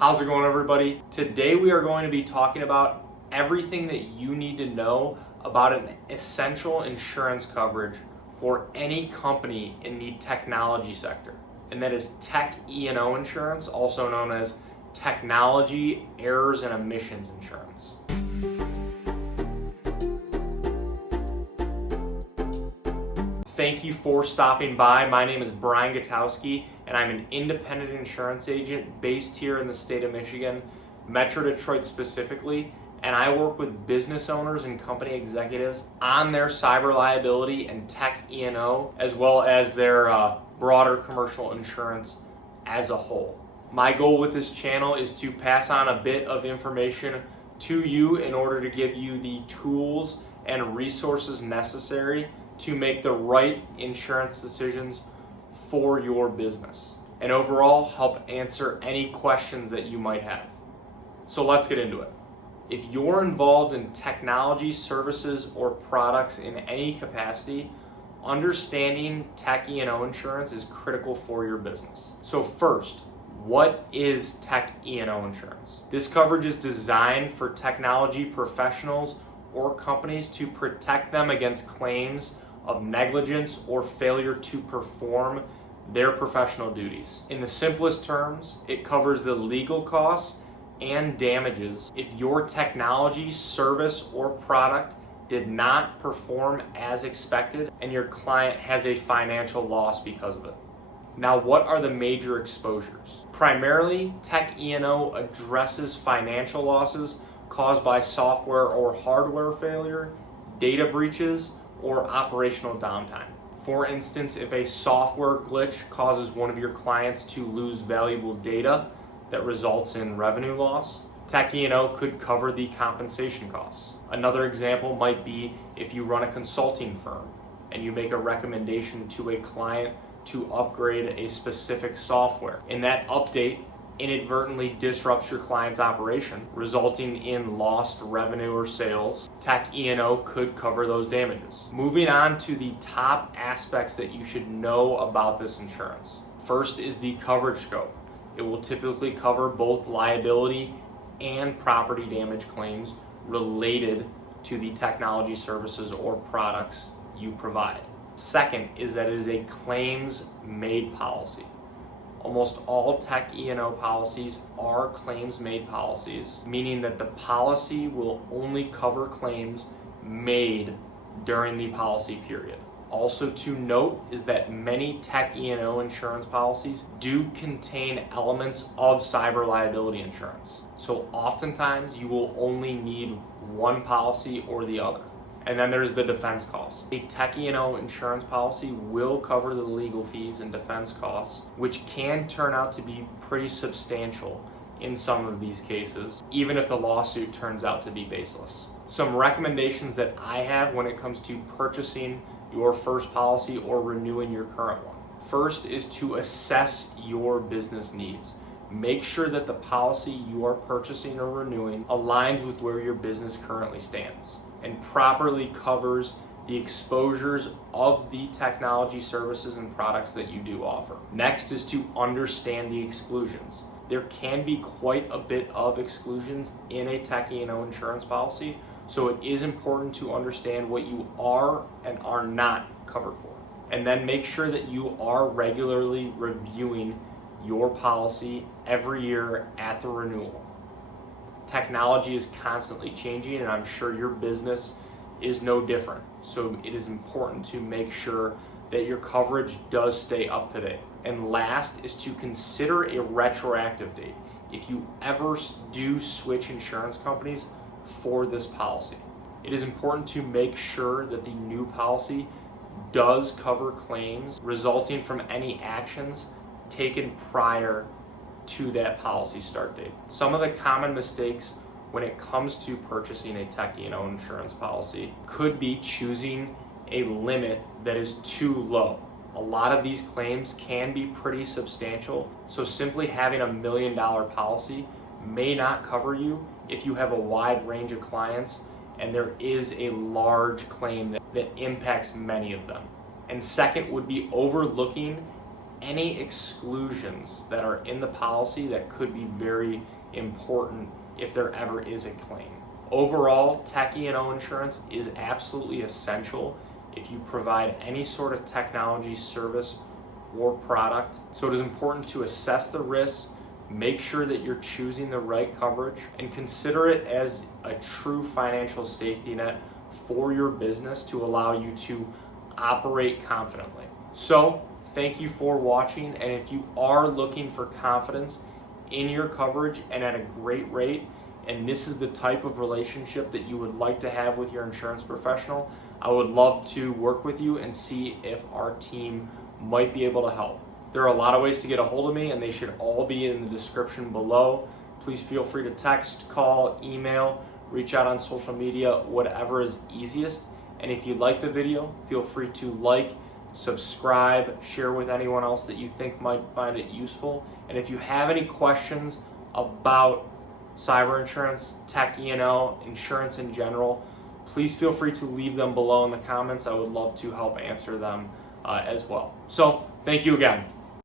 How's it going, everybody? Today we are going to be talking about everything that you need to know about an essential insurance coverage for any company in the technology sector, and that is Tech E&O insurance, also known as Technology Errors and Omissions Insurance. Thank you for stopping by. My name is Brian Gutowski, and I'm an independent insurance agent based here in the state of Michigan, Metro Detroit specifically, and I work with business owners and company executives on their cyber liability and Tech E&O, as well as their broader commercial insurance as a whole. My goal with this channel is to pass on a bit of information to you in order to give you the tools and resources necessary to make the right insurance decisions for your business, and overall help answer any questions that you might have. So let's get into it. If you're involved in technology services or products in any capacity, understanding Tech E&O insurance is critical for your business. So first, what is Tech E&O insurance? This coverage is designed for technology professionals or companies to protect them against claims of negligence or failure to perform their professional duties. In the simplest terms, it covers the legal costs and damages if your technology, service, or product did not perform as expected and your client has a financial loss because of it. Now, what are the major exposures? Primarily, Tech E&O addresses financial losses caused by software or hardware failure, data breaches, or operational downtime. For instance, if a software glitch causes one of your clients to lose valuable data that results in revenue loss, Tech E&O could cover the compensation costs. Another example might be if you run a consulting firm and you make a recommendation to a client to upgrade a specific software, and that update inadvertently disrupts your client's operation, resulting in lost revenue or sales, Tech E&O could cover those damages. Moving on to the top aspects that you should know about this insurance. First is the coverage scope. It will typically cover both liability and property damage claims related to the technology services or products you provide. Second is that it is a claims-made policy. Almost all Tech E&O policies are claims-made policies, meaning that the policy will only cover claims made during the policy period. Also to note is that many Tech E&O insurance policies do contain elements of cyber liability insurance. So oftentimes you will only need one policy or the other. And then there's the defense costs. A Tech E&O insurance policy will cover the legal fees and defense costs, which can turn out to be pretty substantial in some of these cases, even if the lawsuit turns out to be baseless. Some recommendations that I have when it comes to purchasing your first policy or renewing your current one. First is to assess your business needs. Make sure that the policy you are purchasing or renewing aligns with where your business currently stands and properly covers the exposures of the technology services and products that you do offer. Next is to understand the exclusions. There can be quite a bit of exclusions in a Tech E&O insurance policy, so it is important to understand what you are and are not covered for. And then make sure that you are regularly reviewing your policy every year at the renewal. Technology is constantly changing, and I'm sure your business is no different. So it is important to make sure that your coverage does stay up to date. And last is to consider a retroactive date if you ever do switch insurance companies for this policy. It is important to make sure that the new policy does cover claims resulting from any actions taken prior to that policy start date. Some of the common mistakes when it comes to purchasing a Tech E&O insurance policy could be choosing a limit that is too low. A lot of these claims can be pretty substantial, so simply having $1 million policy may not cover you if you have a wide range of clients and there is a large claim that impacts many of them. And second would be overlooking any exclusions that are in the policy that could be very important if there ever is a claim. Overall, Tech E&O insurance is absolutely essential if you provide any sort of technology service or product. So it is important to assess the risks, make sure that you're choosing the right coverage, and consider it as a true financial safety net for your business to allow you to operate confidently. So thank you for watching, and if you are looking for confidence in your coverage and at a great rate, and this is the type of relationship that you would like to have with your insurance professional, I would love to work with you and see if our team might be able to help. There are a lot of ways to get a hold of me, and they should all be in the description below. Please feel free to text, call, email, reach out on social media, whatever is easiest. And if you like the video, feel free to like, subscribe, share with anyone else that you think might find it useful. And if you have any questions about cyber insurance, Tech E&O, insurance in general, please feel free to leave them below in the comments. I would love to help answer them as well. So thank you again.